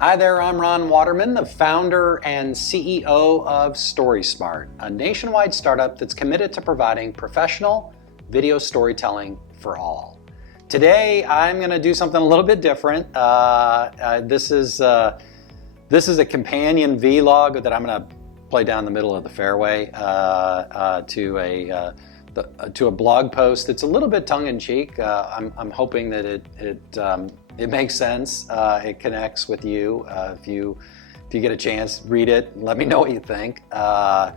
Hi there, I'm Ron Waterman, the founder and CEO of StorySMART, a nationwide startup that's committed to providing professional video storytelling for all. Today, I'm going to do something a little bit different. This is a companion vlog that I'm going to play down the middle of the fairway to a blog post. It's a little bit tongue-in-cheek. I'm hoping that it makes sense. It connects with you. If you get a chance, read it. Let me know what you think. I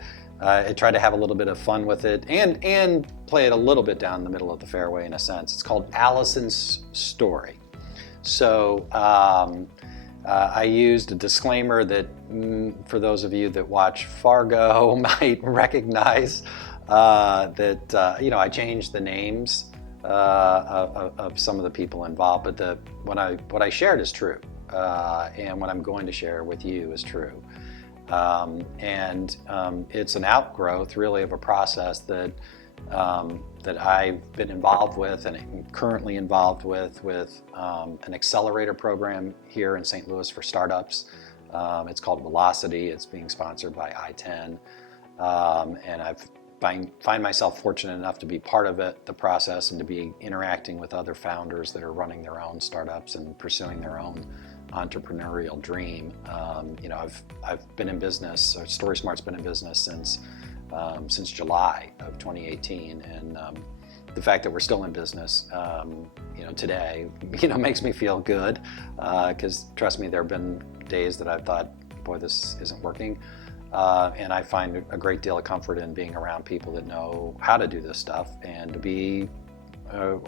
try to have a little bit of fun with it and play it a little bit down the middle of the fairway in a sense. It's called Allison's Story. So I used a disclaimer that for those of you that watch Fargo might recognize that I changed the names of some of the people involved, but what I shared is true, and what I'm going to share with you is true, and it's an outgrowth really of a process that I've been involved with and am currently involved with an accelerator program here in St. Louis for startups. It's called Velocity. It's being sponsored by I-10, and I've find myself fortunate enough to be part of the process, and to be interacting with other founders that are running their own startups and pursuing their own entrepreneurial dream. I've been in business, or StorySmart's been in business since July of 2018, and the fact that we're still in business, today, makes me feel good, because trust me, there have been days that I've thought, boy, this isn't working. And I find a great deal of comfort in being around people that know how to do this stuff, and to be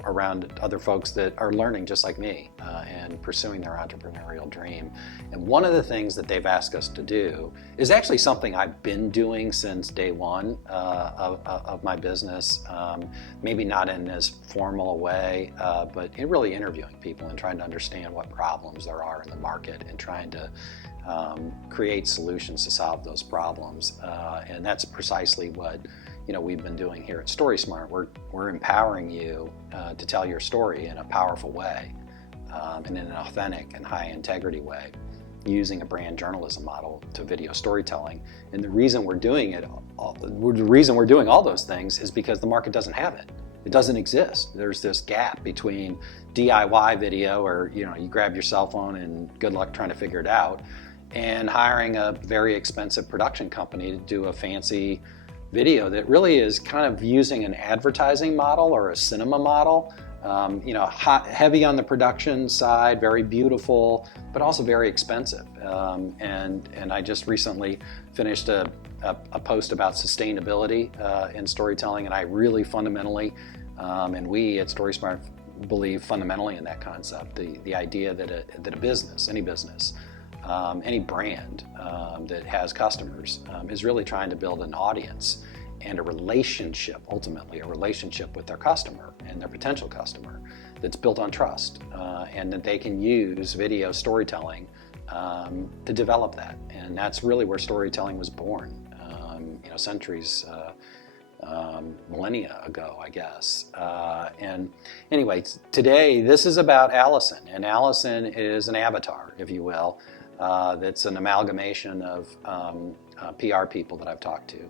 around other folks that are learning just like me and pursuing their entrepreneurial dream. And one of the things that they've asked us to do is actually something I've been doing since day one of my business, maybe not in as formal a way, but in really interviewing people and trying to understand what problems there are in the market, and trying to create solutions to solve those problems, and that's precisely what we've been doing here at StorySMART. We're empowering you to tell your story in a powerful way, and in an authentic and high integrity way, using a brand journalism model to video storytelling. And the reason we're doing all those things is because the market doesn't have it. It doesn't exist. There's this gap between DIY video, or you grab your cell phone and good luck trying to figure it out, and hiring a very expensive production company to do a fancy video that really is kind of using an advertising model or a cinema model. Heavy on the production side, very beautiful, but also very expensive. And I just recently finished a post about sustainability in storytelling, and I really fundamentally, and we at StorySMART believe fundamentally in that concept, the idea that a business, any business, any brand that has customers is really trying to build an audience and a relationship, ultimately a relationship with their customer and their potential customer, that's built on trust, and that they can use video storytelling to develop that. And that's really where storytelling was born, centuries, millennia ago, I guess. And anyway, today this is about Allison, and Allison is an avatar, if you will, that's an amalgamation of PR people that I've talked to.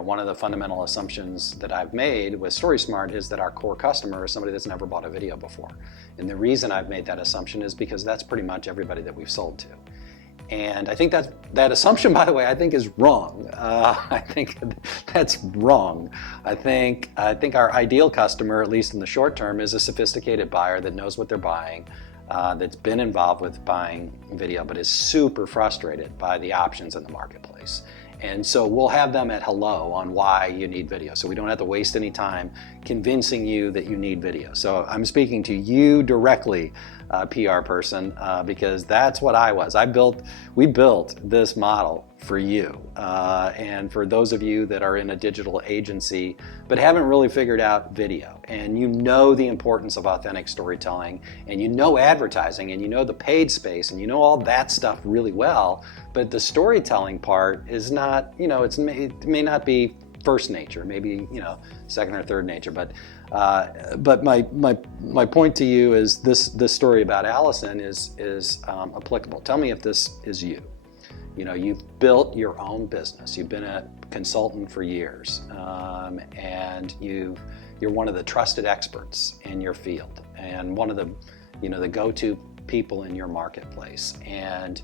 One of the fundamental assumptions that I've made with StorySMART is that our core customer is somebody that's never bought a video before. And the reason I've made that assumption is because that's pretty much everybody that we've sold to. And I think that assumption, by the way, I think is wrong. I think that's wrong. I think our ideal customer, at least in the short term, is a sophisticated buyer that knows what they're buying, that's been involved with buying video, but is super frustrated by the options in the marketplace. And so we'll have them at hello on why you need video, so we don't have to waste any time convincing you that you need video. So I'm speaking to you directly, PR person, because that's what I was. We built this model for you, and for those of you that are in a digital agency but haven't really figured out video, and you know the importance of authentic storytelling, and you know advertising, and you know the paid space, and you know all that stuff really well, but the storytelling part is not, it may not be first nature, maybe second or third nature, but But my point to you is this story about Allison is applicable. Tell me if this is you. You know, you've built your own business. You've been a consultant for years, and you're one of the trusted experts in your field, and one of the, you know, the go-to people in your marketplace. And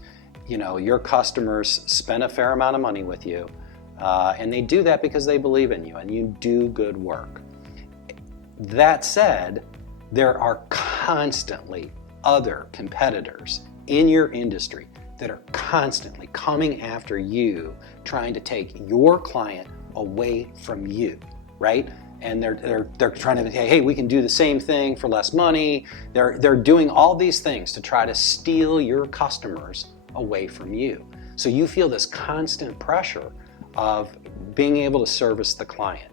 you know, your customers spend a fair amount of money with you, and they do that because they believe in you, and you do good work. That said, there are constantly other competitors in your industry that are constantly coming after you, trying to take your client away from you, right? And they're trying to say, hey, we can do the same thing for less money. They're doing all these things to try to steal your customers away from you. So you feel this constant pressure of being able to service the client.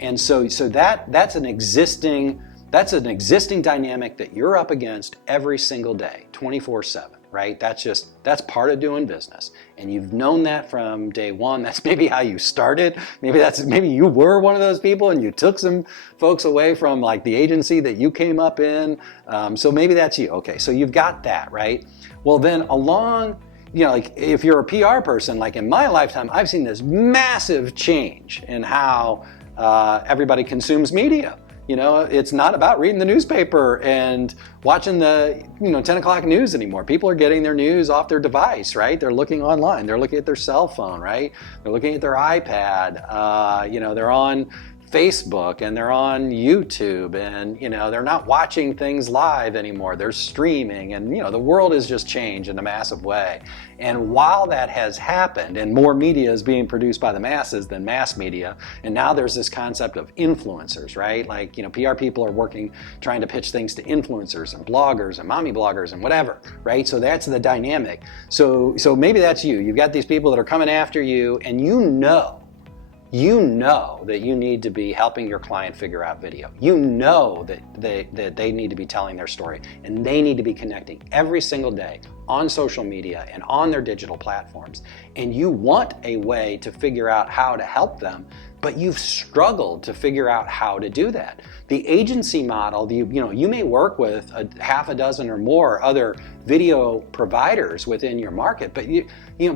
And so that's an existing dynamic that you're up against every single day, 24/7. Right? That's part of doing business. And you've known that from day one. That's maybe how you started. Maybe you were one of those people and you took some folks away from like the agency that you came up in. So maybe that's you. Okay, so you've got that, right? Well, then along, you know, like if you're a PR person, like in my lifetime, I've seen this massive change in how everybody consumes media. You know, it's not about reading the newspaper and watching the, 10 o'clock news anymore. People are getting their news off their device, right? They're looking online. They're looking at their cell phone, right? They're looking at their iPad. They're on Facebook and they're on YouTube, and they're not watching things live anymore. They're streaming, and the world has just changed in a massive way. And while that has happened, and more media is being produced by the masses than mass media, and now there's this concept of influencers, right? Like, PR people are trying to pitch things to influencers and bloggers and mommy bloggers and whatever, right? So that's the dynamic. So maybe that's you. You've got these people that are coming after you, and you know that you need to be helping your client figure out video. You know that they need to be telling their story, and they need to be connecting every single day on social media and on their digital platforms. And you want a way to figure out how to help them, but you've struggled to figure out how to do that. The agency model, you may work with a half a dozen or more other video providers within your market, but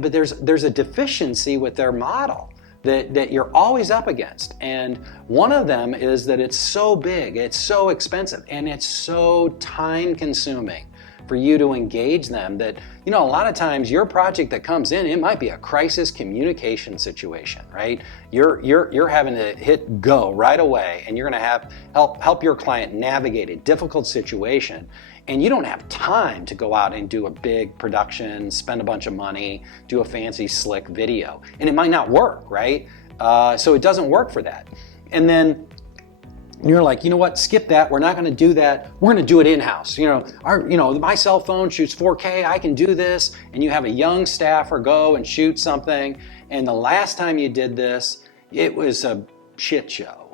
but there's a deficiency with their model that you're always up against. And one of them is that it's so big, it's so expensive, and it's so time consuming for you to engage them that, a lot of times your project that comes in, it might be a crisis communication situation, right? You're having to hit go right away, and you're gonna help your client navigate a difficult situation. And you don't have time to go out and do a big production, spend a bunch of money, do a fancy slick video. And it might not work, right? So it doesn't work for that. And then you're like, you know what, skip that. We're not gonna do that. We're gonna do it in-house. My cell phone shoots 4K, I can do this. And you have a young staffer go and shoot something. And the last time you did this, it was a shit show.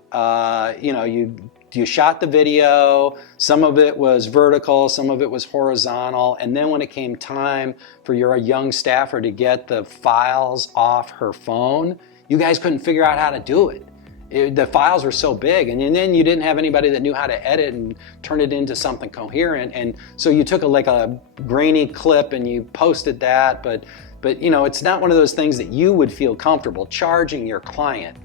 You shot the video, some of it was vertical, some of it was horizontal, and then when it came time for your young staffer to get the files off her phone, you guys couldn't figure out how to do it. The files were so big, and then you didn't have anybody that knew how to edit and turn it into something coherent, and so you took a grainy clip and you posted that, but it's not one of those things that you would feel comfortable charging your client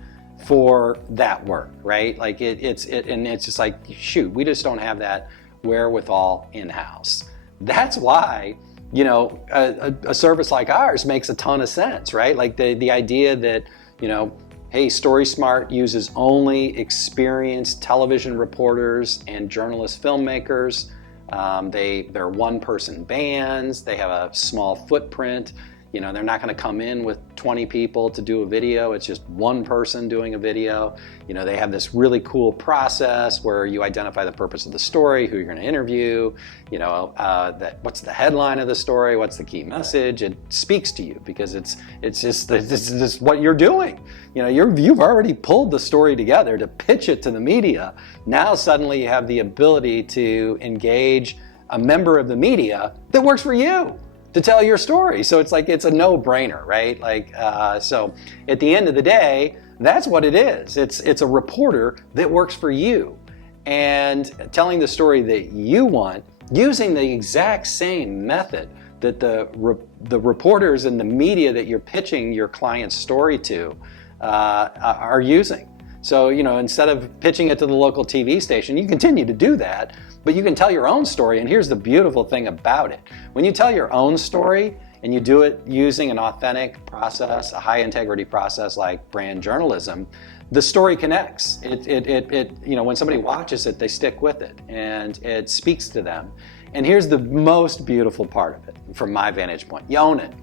for that work, right? Like it's just like, shoot, we just don't have that wherewithal in-house. That's why, a service like ours makes a ton of sense, right? Like the idea that, hey, StorySMART uses only experienced television reporters and journalist filmmakers. They're one-person bands. They have a small footprint. They're not going to come in with 20 people to do a video. It's just one person doing a video. They have this really cool process where you identify the purpose of the story, who you're going to interview, what's the headline of the story, what's the key message. It speaks to you because it's just what you're doing. You've already pulled the story together to pitch it to the media. Now suddenly you have the ability to engage a member of the media that works for you to tell your story. So it's a no-brainer, right? So at the end of the day, that's what it is. It's a reporter that works for you. and telling the story that you want using the exact same method that the reporters and the media that you're pitching your client's story to are using. So, instead of pitching it to the local TV station, you continue to do that, but you can tell your own story. And here's the beautiful thing about it. When you tell your own story and you do it using an authentic process, a high integrity process like brand journalism, the story connects. When somebody watches it, they stick with it and it speaks to them. And here's the most beautiful part of it from my vantage point. You own it.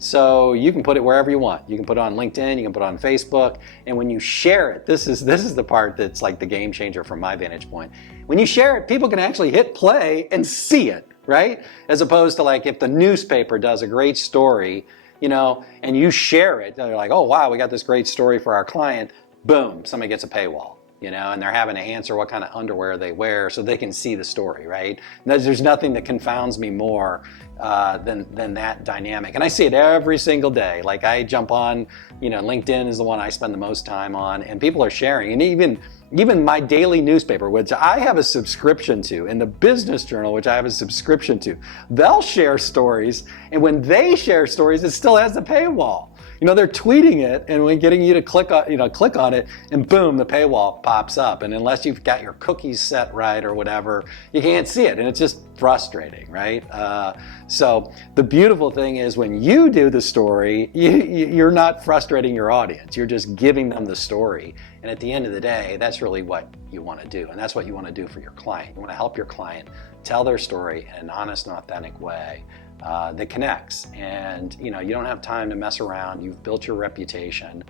So you can put it wherever you want. You can put it on LinkedIn, you can put it on Facebook, and when you share it, this is the part that's like the game changer from my vantage point. When you share it, people can actually hit play and see it, right? As opposed to like if the newspaper does a great story, and you share it, they're like, oh wow, we got this great story for our client, boom, somebody gets a paywall. And they're having to answer what kind of underwear they wear so they can see the story, right? There's nothing that confounds me more than that dynamic. And I see it every single day. Like I jump on, LinkedIn is the one I spend the most time on, and people are sharing. And even my daily newspaper, which I have a subscription to, and the Business Journal, which I have a subscription to, they'll share stories. And when they share stories, it still has the paywall. They're tweeting it and we're getting you to click on it, and boom, the paywall pops up. And unless you've got your cookies set right or whatever, you can't see it. And it's just frustrating, right? So the beautiful thing is when you do the story, you're not frustrating your audience. You're just giving them the story. And at the end of the day, that's really what you want to do. And that's what you want to do for your client. You want to help your client tell their story in an honest and authentic way that connects. And you don't have time to mess around. You've built your reputation.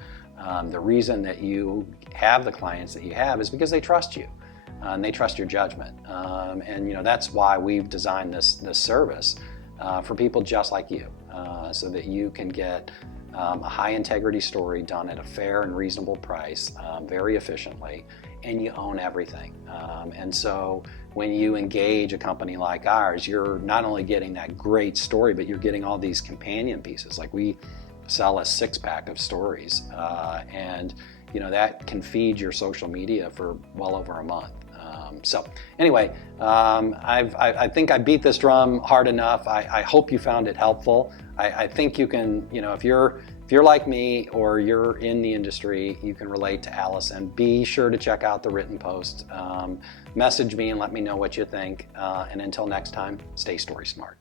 The reason that you have the clients that you have is because they trust you. And they trust your judgment. And that's why we've designed this service for people just like you, so that you can get a high integrity story done at a fair and reasonable price, very efficiently, and you own everything. And so when you engage a company like ours, you're not only getting that great story, but you're getting all these companion pieces. Like we sell a 6-pack of stories, and that can feed your social media for well over a month. So anyway, I think I beat this drum hard enough. I hope you found it helpful. I think you can, if you're like me or you're in the industry, you can relate to Allison. Be sure to check out the written post. Message me and let me know what you think. And until next time, stay story smart.